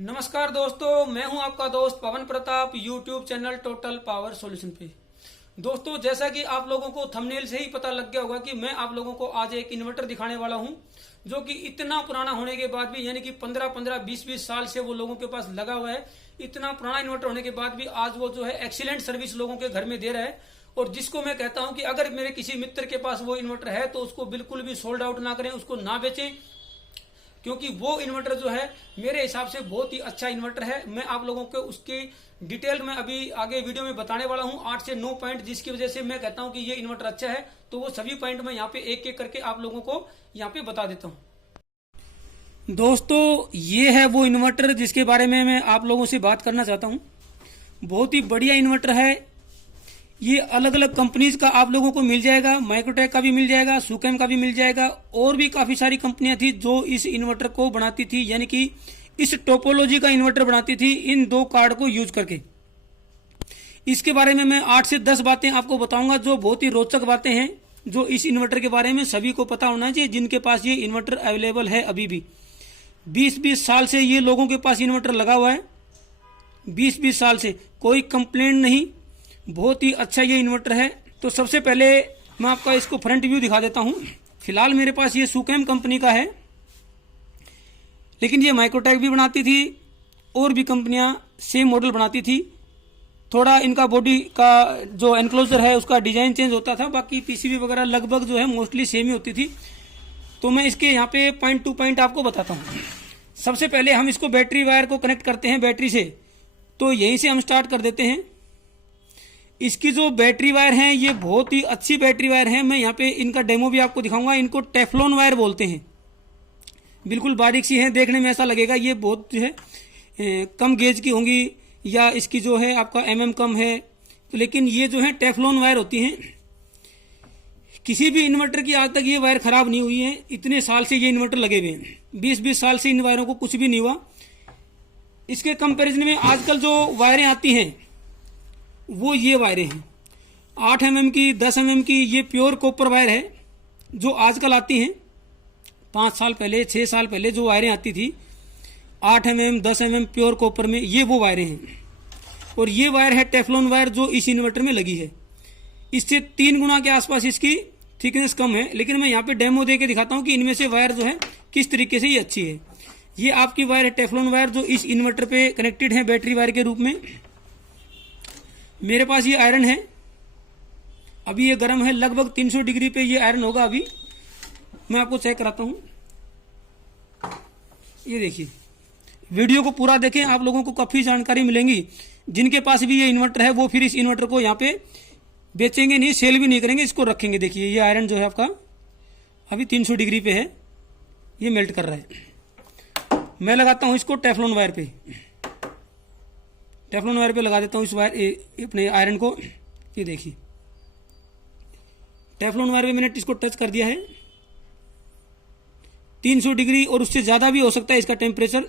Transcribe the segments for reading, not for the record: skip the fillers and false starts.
नमस्कार दोस्तों, मैं हूं आपका दोस्त Pawan Pratap YouTube channel Total Power Solution पे। दोस्तों, जैसा कि आप लोगों को थंबनेल से ही पता लग गया होगा कि मैं आप लोगों को आज एक इन्वर्टर दिखाने वाला हूं जो कि इतना पुराना होने के बाद भी, यानी कि 15-15, 20-20 साल से वो लोगों के पास लगा हुआ है। इतना पुराना इन्वर्टर होने के बाद भी आज वो जो है एक्सीलेंट सर्विस लोगों के घर में दे रहा है। और जिसको मैं कहता हूं कि अगर मेरे किसी मित्र के पास वो इन्वर्टर है तो उसको बिल्कुल भी सोल्ड आउट ना करें, उसको ना बेचें, क्योंकि वो इन्वर्टर जो है मेरे हिसाब से बहुत ही अच्छा इन्वर्टर है। मैं आप लोगों को उसकी डिटेल में अभी आगे वीडियो में बताने वाला हूं, 8 से 9 पॉइंट, जिसकी वजह से मैं कहता हूं कि ये इन्वर्टर अच्छा है। तो वो सभी पॉइंट मैं यहाँ पे एक एक करके आप लोगों को यहाँ पे बता देता हूं। दोस्तों, ये है वो इन्वर्टर जिसके बारे में मैं आप लोगों से बात करना चाहता हूँ। बहुत ही बढ़िया इन्वर्टर है। ये अलग अलग कंपनीज का आप लोगों को मिल जाएगा, माइक्रोटेक का भी मिल जाएगा, सुकेम का भी मिल जाएगा, और भी काफी सारी कंपनियां थी जो इस इन्वर्टर को बनाती थी, यानी कि इस टोपोलॉजी का इन्वर्टर बनाती थी इन दो कार्ड को यूज करके। इसके बारे में मैं 8 से 10 बातें आपको बताऊंगा जो बहुत ही रोचक बातें हैं, जो इस इन्वर्टर के बारे में सभी को पता होना चाहिए जिनके पास ये इन्वर्टर अवेलेबल है। अभी भी 20-20 साल से ये लोगों के पास इन्वर्टर लगा हुआ है, 20-20 साल से कोई कंप्लेंट नहीं। बहुत ही अच्छा ये इन्वर्टर है। तो सबसे पहले मैं आपका इसको फ्रंट व्यू दिखा देता हूं। फिलहाल मेरे पास ये सुकेम कंपनी का है, लेकिन ये माइक्रोटेक भी बनाती थी और भी कंपनियां सेम मॉडल बनाती थी। थोड़ा इनका बॉडी का जो एनक्लोजर है उसका डिजाइन चेंज होता था, बाकी पीसीबी वगैरह लगभग जो है मोस्टली सेम ही होती थी। तो मैं इसके यहाँ पे पॉइंट टू पॉइंट आपको बताता हूँ। सबसे पहले हम इसको बैटरी वायर को कनेक्ट करते हैं बैटरी से, तो यहीं से हम स्टार्ट कर देते हैं। इसकी जो बैटरी वायर है ये बहुत ही अच्छी बैटरी वायर है। मैं यहाँ पे इनका डेमो भी आपको दिखाऊंगा। इनको टेफ्लॉन वायर बोलते हैं, बिल्कुल बारीक सी है, देखने में ऐसा लगेगा ये बहुत जो है कम गेज की होंगी या इसकी जो है आपका कम है, तो लेकिन ये जो है टेफ्लॉन वायर होती हैं। किसी भी इन्वर्टर की आज तक ये वायर खराब नहीं हुई है। इतने साल से ये इन्वर्टर लगे हुए हैं, 20-20 साल से इन वायरों को कुछ भी नहीं हुआ। इसके कंपेरिजन में आजकल जो वायरें आती हैं वो ये वायरें हैं 8 mm की, 10 mm की। ये प्योर कॉपर वायर है जो आजकल आती हैं। 5 साल पहले, 6 साल पहले जो वायरें आती थी 8 mm, 10 mm प्योर कॉपर में, ये वो वायरें हैं। और ये वायर है टेफ्लॉन वायर जो इस इन्वर्टर में लगी है। इससे 3 गुना के आसपास इसकी थिकनेस कम है, लेकिन मैं यहाँ पे डेमो दे के दिखाता हूँ कि इनमें से वायर जो है किस तरीके से ये अच्छी है। ये आपकी वायर है टेफ्लॉन वायर जो इस इन्वर्टर पे कनेक्टेड है बैटरी वायर के रूप में। मेरे पास ये आयरन है, अभी ये गर्म है, लगभग 300 डिग्री पे ये आयरन होगा। अभी मैं आपको चेक कराता हूँ। ये देखिए, वीडियो को पूरा देखें, आप लोगों को काफी जानकारी मिलेंगी। जिनके पास भी ये इन्वर्टर है वो फिर इस इन्वर्टर को यहाँ पे बेचेंगे नहीं, सेल भी नहीं करेंगे, इसको रखेंगे। देखिए ये आयरन जो है आपका अभी 300 डिग्री पे है, ये मेल्ट कर रहा है। मैं लगाता हूँ इसको टेफ्लॉन वायर पे, टेफ्लॉन वायर पे लगा देता हूँ इस वायर अपने आयरन को। ये देखिए टेफ्लॉन वायर पे मैंने इसको टच कर दिया है। 300 डिग्री और उससे ज्यादा भी हो सकता है इसका टेम्परेचर।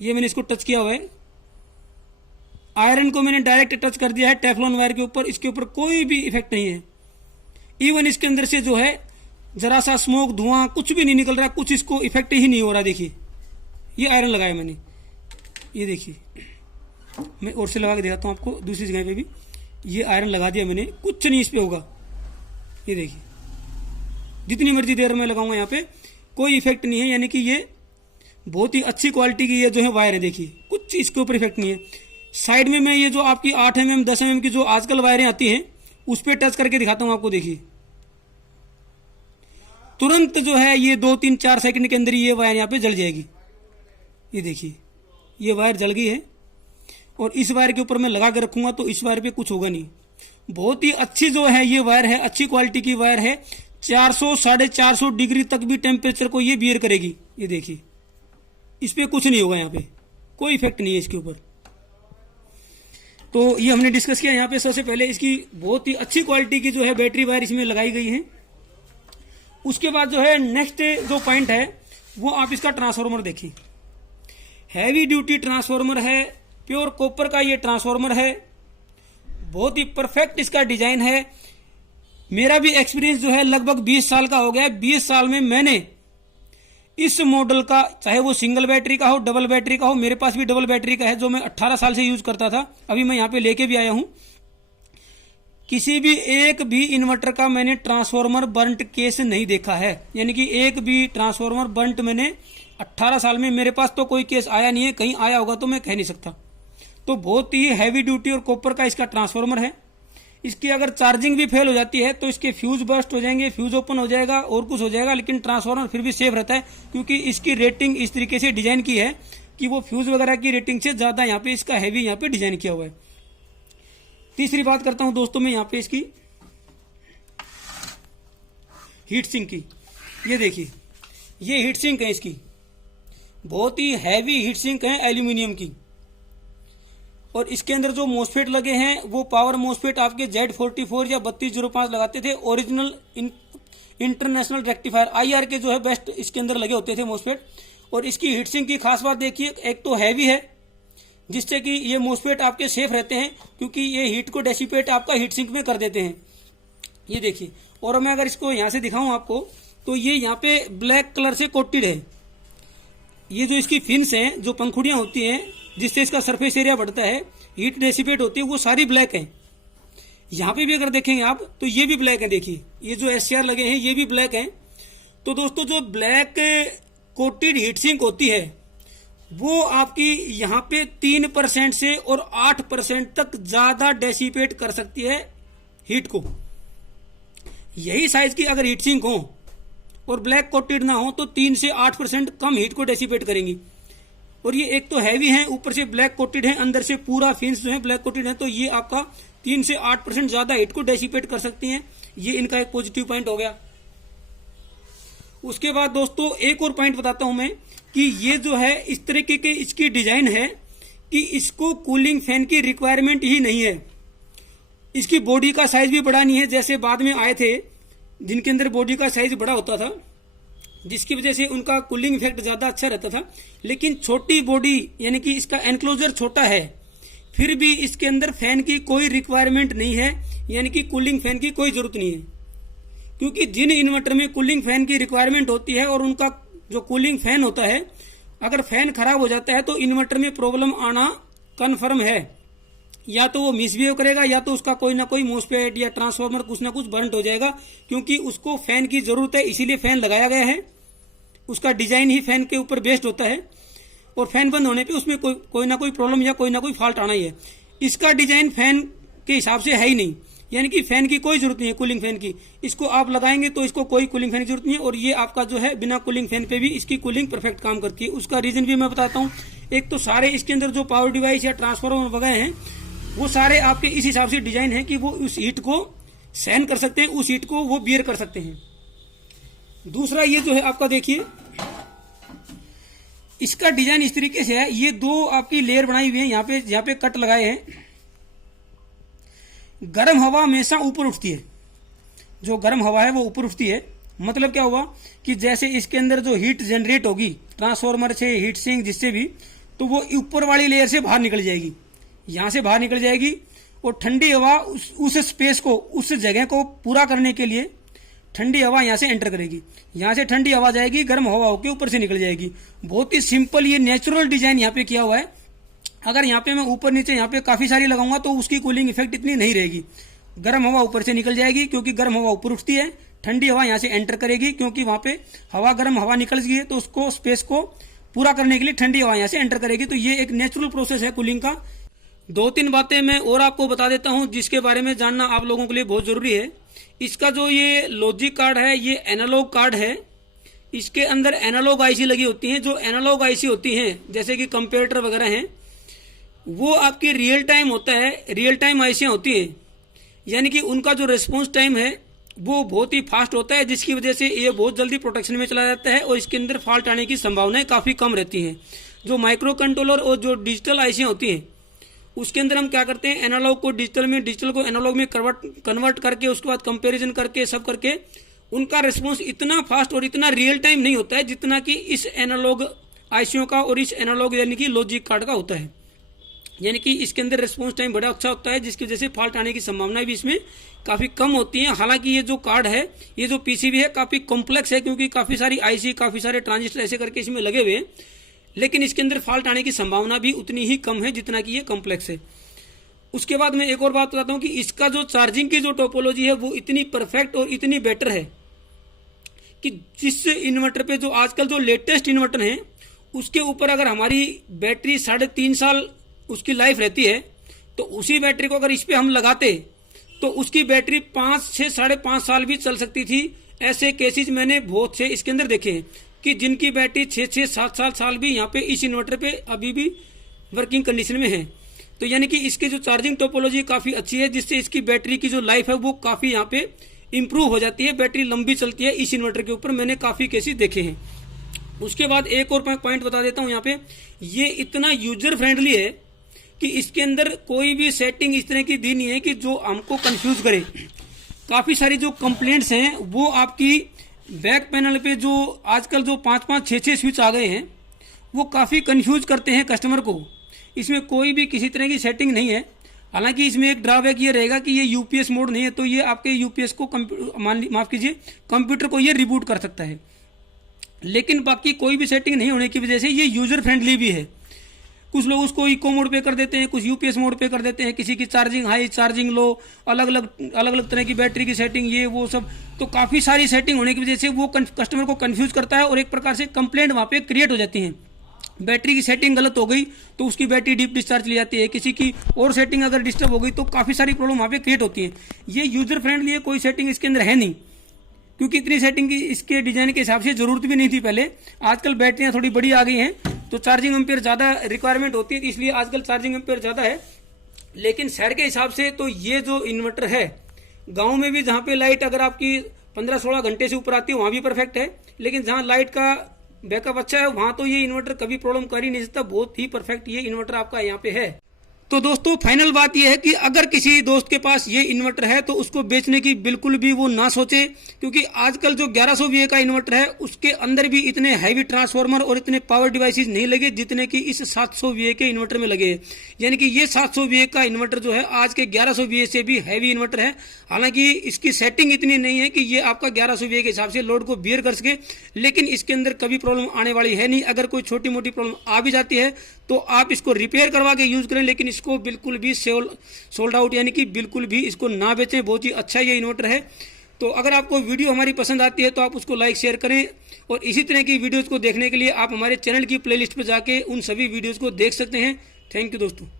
ये मैंने इसको टच किया हुआ है, आयरन को मैंने डायरेक्ट टच कर दिया है टेफ्लॉन वायर के ऊपर। इसके ऊपर कोई भी इफेक्ट नहीं है। इवन इसके अंदर से जो है जरा सा स्मोक, धुआं कुछ भी नहीं निकल रहा, कुछ इसको इफेक्ट ही नहीं हो रहा। देखिए ये आयरन लगाया मैंने, ये देखिए मैं और से लगा के दिखाता हूँ आपको दूसरी जगह पे भी। ये आयरन लगा दिया मैंने, कुछ नहीं इस पे होगा। ये देखिए जितनी मर्जी देर में लगाऊंगा यहाँ पे कोई इफेक्ट नहीं है, यानी कि ये बहुत ही अच्छी क्वालिटी की ये जो है वायर है। देखिए कुछ इसके ऊपर इफेक्ट नहीं है। साइड में मैं ये जो आपकी 8 mm, 10 mm की जो आजकल वायरें आती हैं उस पर टच करके दिखाता हूँ आपको। देखिए तुरंत जो है ये 2-3-4 सेकंड के अंदर ये वायर यहाँ पे जल जाएगी। ये देखिए ये वायर जल गई है, और इस वायर के ऊपर मैं लगा के रखूंगा तो इस वायर पे कुछ होगा नहीं। बहुत ही अच्छी जो है ये वायर है, अच्छी क्वालिटी की वायर है। 400-450 डिग्री तक भी टेम्परेचर को ये बियर करेगी। ये देखिए इस पे कुछ नहीं होगा, यहाँ पे कोई इफेक्ट नहीं है इसके ऊपर। तो ये हमने डिस्कस किया यहाँ पे। सबसे पहले इसकी बहुत ही अच्छी क्वालिटी की जो है बैटरी वायर इसमें लगाई गई है। उसके बाद जो है नेक्स्ट जो पॉइंट है वो आप इसका ट्रांसफार्मर देखिए। हैवी ड्यूटी ट्रांसफार्मर है, प्योर कॉपर का ये ट्रांसफार्मर है। बहुत ही परफेक्ट इसका डिजाइन है। मेरा भी एक्सपीरियंस जो है लगभग 20 साल का हो गया है। 20 साल में मैंने इस मॉडल का, चाहे वो सिंगल बैटरी का हो, डबल बैटरी का हो, मेरे पास भी डबल बैटरी का है जो मैं 18 साल से यूज करता था, अभी मैं यहाँ पे लेके भी आया हूँ। किसी भी एक भी इन्वर्टर का मैंने ट्रांसफॉर्मर बर्न्ट केस नहीं देखा है, यानी कि एक भी ट्रांसफॉर्मर बर्न्ट मैंने 18 साल में, मेरे पास तो कोई केस आया नहीं है, कहीं आया होगा तो मैं कह नहीं सकता। तो बहुत ही हैवी ड्यूटी और कॉपर का इसका ट्रांसफॉर्मर है। इसकी अगर चार्जिंग भी फेल हो जाती है तो इसके फ्यूज बर्स्ट हो जाएंगे, फ्यूज ओपन हो जाएगा और कुछ हो जाएगा, लेकिन ट्रांसफॉर्मर फिर भी सेफ रहता है, क्योंकि इसकी रेटिंग इस तरीके से डिजाइन की है कि वो फ्यूज वगैरह की रेटिंग से ज्यादा यहाँ पे इसका हैवी यहाँ पे डिजाइन किया हुआ है। तीसरी बात करता हूं दोस्तों मैं यहाँ पे इसकी हीट सिंक की। ये देखिए, ये हीट सिंक है इसकी, बहुत ही हैवी हीट सिंक है एल्यूमिनियम की। और इसके अंदर जो मोसफेट लगे हैं वो पावर मोसफेट आपके Z44 या 3205 लगाते थे, ओरिजिनल इंटरनेशनल रेक्टिफायर IR के जो है बेस्ट इसके अंदर लगे होते थे मोसफेट। और इसकी हीट सिंक की खास बात देखिए, एक तो हैवी है जिससे कि ये मोसफेट आपके सेफ रहते हैं, क्योंकि ये हीट को डेसिपेट आपका हीट सिंक में कर देते हैं। ये देखिए, और मैं अगर इसको यहां से दिखाऊं आपको तो ये यहाँ पे ब्लैक कलर से कोटेड है। ये जो इसकी फिन्स हैं, जो पंखुड़ियां होती हैं जिससे इसका सरफेस एरिया बढ़ता है, हीट डेसिपेट होती है, वो सारी ब्लैक है। यहाँ पे भी अगर देखेंगे आप तो ये भी ब्लैक है। देखिए, ये जो SCR लगे हैं ये भी ब्लैक है। तो दोस्तों, जो ब्लैक कोटेड हीट सिंक होती है वो आपकी यहाँ पे 3% से और 8% तक ज्यादा डेसिपेट कर सकती है हीट को। यही साइज की अगर हीट सिंक हो और ब्लैक कोटेड ना हो तो 3 से 8% कम हीट को डेसिपेट करेंगी। और ये एक तो हैवी है, ऊपर से ब्लैक कोटेड है, अंदर से पूरा फिन्स जो है ब्लैक कोटेड है, तो ये आपका 3 से 8% ज्यादा हीट को डेसिपेट कर सकती हैं। ये इनका एक पॉजिटिव पॉइंट हो गया। उसके बाद दोस्तों एक और पॉइंट बताता हूं मैं कि ये जो है इस तरीके के इसकी डिजाइन है कि इसको कूलिंग फैन की रिक्वायरमेंट ही नहीं है। इसकी बॉडी का साइज भी बड़ा नहीं है, जैसे बाद में आए थे जिनके अंदर बॉडी का साइज बड़ा होता था, जिसकी वजह से उनका कूलिंग इफेक्ट ज्यादा अच्छा रहता था। लेकिन छोटी बॉडी यानी कि इसका एनक्लोजर छोटा है, फिर भी इसके अंदर फैन की कोई रिक्वायरमेंट नहीं है, यानी कि कूलिंग फैन की कोई जरूरत नहीं है। क्योंकि जिन इन्वर्टर में कूलिंग फैन की रिक्वायरमेंट होती है और उनका जो कूलिंग फैन होता है, अगर फैन खराब हो जाता है तो इन्वर्टर में प्रॉब्लम आना कन्फर्म है। या तो वो मिसबिहेव करेगा या तो उसका कोई ना कोई मोसफेट या ट्रांसफार्मर कुछ ना कुछ बर्न्ट हो जाएगा, क्योंकि उसको फैन की जरूरत है, इसीलिए फैन लगाया गया है। उसका डिजाइन ही फैन के ऊपर बेस्ड होता है और फैन बंद होने पे उसमें कोई ना कोई प्रॉब्लम या कोई ना कोई फॉल्ट आना ही है। इसका डिजाइन फैन के हिसाब से है ही नहीं, यानी कि फैन की कोई जरूरत नहीं है कूलिंग फैन की। इसको आप लगाएंगे तो इसको कोई कूलिंग फैन की जरूरत नहीं है। और ये आपका जो है बिना कूलिंग फैन पे भी इसकी कूलिंग परफेक्ट काम करती है। उसका रीजन भी मैं बताता हूँ। एक तो सारे इसके अंदर जो पावर डिवाइस या ट्रांसफार्मर वगैरह हैं वो सारे आपके इस हिसाब से डिजाइन है कि वो उस हीट को सहन कर सकते हैं, उस हीट को वो बियर कर सकते हैं। दूसरा ये जो है आपका देखिए, इसका डिजाइन इस तरीके से है, ये दो आपकी लेयर बनाई हुई है, यहाँ पे कट लगाए हैं। गर्म हवा हमेशा ऊपर उठती है, जो गर्म हवा है वो ऊपर उठती है। मतलब क्या हुआ कि जैसे इसके अंदर जो हीट जनरेट होगी ट्रांसफार्मर से, हीट सिंक जिससे भी, तो वो ऊपर वाली लेयर से बाहर निकल जाएगी, यहां से बाहर निकल जाएगी। और ठंडी हवा उस स्पेस को, उस जगह को पूरा करने के लिए ठंडी हवा यहां से एंटर करेगी, यहां से ठंडी हवा जाएगी, गर्म हवा होकर ऊपर से निकल जाएगी। बहुत ही सिंपल ये नेचुरल डिजाइन यहाँ पे किया हुआ है। अगर यहाँ पे मैं ऊपर नीचे यहाँ पे काफी सारी लगाऊंगा तो उसकी कूलिंग इफेक्ट इतनी नहीं रहेगी। गर्म हवा ऊपर से निकल जाएगी क्योंकि गर्म हवा ऊपर उठती है, ठंडी हवा यहाँ से एंटर करेगी क्योंकि वहां पे हवा गर्म हवा निकल गई है, तो उसको स्पेस को पूरा करने के लिए ठंडी हवा यहाँ से एंटर करेगी। तो ये एक नेचुरल प्रोसेस है कूलिंग का। 2-3 बातें मैं और आपको बता देता हूं जिसके बारे में जानना आप लोगों के लिए बहुत जरूरी है। इसका जो ये लॉजिक कार्ड है ये एनालॉग कार्ड है। इसके अंदर एनालॉग आईसी लगी होती हैं। जो एनालॉग आईसी होती हैं जैसे कि कंपेरेटर वगैरह हैं, वो आपकी रियल टाइम होता है, रियल टाइम आईसियां होती हैं, यानी कि उनका जो रिस्पॉन्स टाइम है वो बहुत ही फास्ट होता है, जिसकी वजह से ये बहुत जल्दी प्रोटेक्शन में चला जाता है और इसके अंदर फॉल्ट आने की संभावनाएं काफी कम रहती हैं। जो माइक्रो कंट्रोलर और जो डिजिटल आईसियां होती हैं उसके अंदर हम क्या करते हैं, एनालॉग को डिजिटल में, डिजिटल को एनालॉग में कन्वर्ट करके उसके बाद कंपैरिजन करके सब करके उनका रिस्पॉन्स इतना फास्ट और इतना रियल टाइम नहीं होता है जितना कि इस एनालॉग आईसीओ का और इस एनालॉग यानी कि लॉजिक कार्ड का होता है। यानी कि इसके अंदर रिस्पॉन्स टाइम बड़ा अच्छा होता है, जिसकी वजह से फॉल्ट आने की संभावना भी इसमें काफ़ी कम होती है। हालांकि ये जो कार्ड है, ये जो पीसीबी है, काफ़ी कॉम्प्लेक्स है, क्योंकि काफ़ी सारी आईसी, काफ़ी सारे ट्रांजिस्टर ऐसे करके इसमें लगे हुए हैं, लेकिन इसके अंदर फॉल्ट आने की संभावना भी उतनी ही कम है जितना कि ये कॉम्प्लेक्स है। उसके बाद मैं एक और बात बताता हूँ कि इसका जो चार्जिंग की जो टोपोलॉजी है वो इतनी परफेक्ट और इतनी बेटर है कि जिस इन्वर्टर पे जो आजकल जो लेटेस्ट इन्वर्टर हैं उसके ऊपर अगर हमारी बैटरी 3.5 साल उसकी लाइफ रहती है, तो उसी बैटरी को अगर इस पे हम लगाते तो उसकी बैटरी 5-6 5.5 साल भी चल सकती थी। ऐसे केसेस मैंने बहुत से इसके अंदर देखे हैं कि जिनकी बैटरी 6-6 7 साल भी यहाँ पे इस इन्वर्टर पे अभी भी वर्किंग कंडीशन में है। तो यानी कि इसकी जो चार्जिंग टोपोलॉजी काफ़ी अच्छी है, जिससे इसकी बैटरी की जो लाइफ है वो काफ़ी यहाँ पे इंप्रूव हो जाती है, बैटरी लंबी चलती है इस इन्वर्टर के ऊपर। मैंने काफ़ी केसेस देखे हैं। उसके बाद एक और पॉइंट बता देता हूँ यहाँ पे, ये इतना यूजर फ्रेंडली है कि इसके अंदर कोई भी सेटिंग इस तरह की दी नहीं है कि जो हमको कंफ्यूज करे। काफ़ी सारी जो कंप्लेंट्स हैं वो आपकी बैक पैनल पे जो आजकल जो 5-5 6-6 स्विच आ गए हैं वो काफ़ी कंफ्यूज करते हैं कस्टमर को। इसमें कोई भी किसी तरह की सेटिंग नहीं है। हालांकि इसमें एक ड्रॉबैक ये रहेगा कि ये यूपीएस मोड नहीं है, तो ये आपके यूपीएस को माफ कीजिए कंप्यूटर को ये रिबूट कर सकता है, लेकिन बाकी कोई भी सेटिंग नहीं होने की वजह से ये यूजर फ्रेंडली भी है। कुछ लोग उसको इको मोड पे कर देते हैं, कुछ यूपीएस मोड पे कर देते हैं, किसी की चार्जिंग हाई, चार्जिंग लो, अलग अलग तरह की बैटरी की सेटिंग, ये वो सब। तो काफ़ी सारी सेटिंग होने की वजह से वो कस्टमर को कंफ्यूज करता है और एक प्रकार से कंप्लेंट वहाँ पे क्रिएट हो जाती है। बैटरी की सेटिंग गलत हो गई तो उसकी बैटरी डीप डिस्चार्ज ली जाती है, किसी की और सेटिंग अगर डिस्टर्ब हो गई तो काफ़ी सारी प्रॉब्लम वहाँ पे क्रिएट होती है। ये यूजर फ्रेंडली है, कोई सेटिंग इसके अंदर है नहीं, क्योंकि इतनी सेटिंग की इसके डिजाइन के हिसाब से जरूरत भी नहीं थी पहले। आजकल बैटरियां थोड़ी बड़ी आ गई हैं तो चार्जिंग एम्पियर ज़्यादा रिक्वायरमेंट होती है, इसलिए आजकल चार्जिंग एम्पियर ज़्यादा है। लेकिन शहर के हिसाब से तो ये जो इन्वर्टर है, गाँव में भी जहाँ पे लाइट अगर आपकी 15-16 घंटे से ऊपर आती है वहाँ भी परफेक्ट है, लेकिन जहाँ लाइट का बैकअप अच्छा है वहां तो ये इन्वर्टर कभी प्रॉब्लम कर ही नहीं सकता। बहुत ही परफेक्ट ये इन्वर्टर आपका यहाँ पे है। तो दोस्तों फाइनल बात यह है कि अगर किसी दोस्त के पास ये इन्वर्टर है तो उसको बेचने की बिल्कुल भी वो ना सोचे, क्योंकि आजकल जो 1100 VA का इन्वर्टर है उसके अंदर भी इतने हैवी ट्रांसफार्मर और इतने पावर डिवाइसेस नहीं लगे जितने कि इस 700 VA के इन्वर्टर में लगे हैं। यानी कि ये 700 VA का इन्वर्टर जो है आज के 1100 VA से भी हैवी इन्वर्टर है। हालांकि इसकी सेटिंग इतनी नहीं है कि ये आपका 1100 VA के हिसाब से लोड को बियर कर सके, लेकिन इसके अंदर कभी प्रॉब्लम आने वाली है नहीं। अगर कोई छोटी मोटी प्रॉब्लम आ भी जाती है तो आप इसको रिपेयर करवा के यूज करें, लेकिन इसको बिल्कुल भी सोल्ड आउट यानी कि बिल्कुल भी इसको ना बेचें। बहुत ही अच्छा ये इन्वर्टर है। तो अगर आपको वीडियो हमारी पसंद आती है तो आप उसको लाइक शेयर करें, और इसी तरह की वीडियोस को देखने के लिए आप हमारे चैनल की प्लेलिस्ट पर जाके उन सभी वीडियोस को देख सकते हैं। थैंक यू दोस्तों।